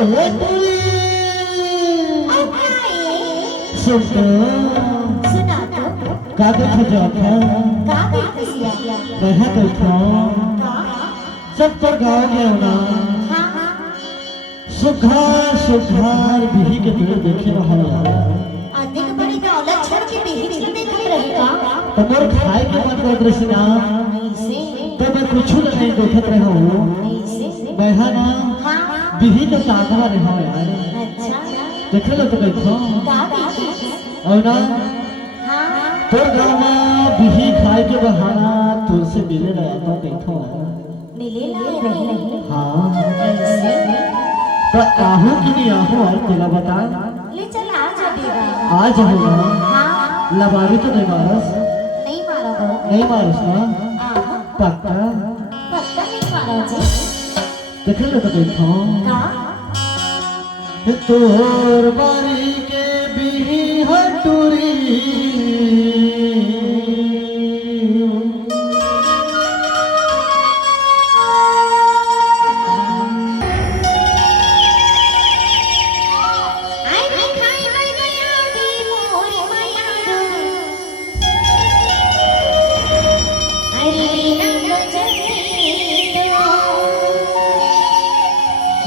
टोली सुनो सुना तो कागज जाता कागज कसिया कहा तो था सब पर गाँव गया ना हाँ सुखार सुखार बिही के पेड़ देखे रहा यार आदि के बड़ी दौलत छोड़ के बीच में देखत रहेगा तमोर खाए के मन करत रही ना ऐसे तो मैं कुछ नहीं देखत रहा हूँ ऐसे मैं हाँ ना हाँ बिही तो ताकवा रहा यार अच्छा देखे लो तो कहता कागज और ना हाँ तोर गाँव में बिही खाए के बहाना तुझसे मिले रहा तो देखो मिले लाए रहे हाँ ऐसे तो आहू कि नहीं आहू और तेरा बता ले चल आ जा देगा आज होगा हाँ लबारी तो नहीं मारस नहीं मारो वो नहीं मारस ना आहा पक्का पक्का नहीं मारो जी देखे लो तो देखो का तोर बारी के बिही हटूरी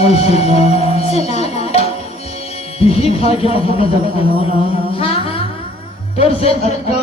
और सुना बिही खा के बहाना जब ना हाँ तोर से अटका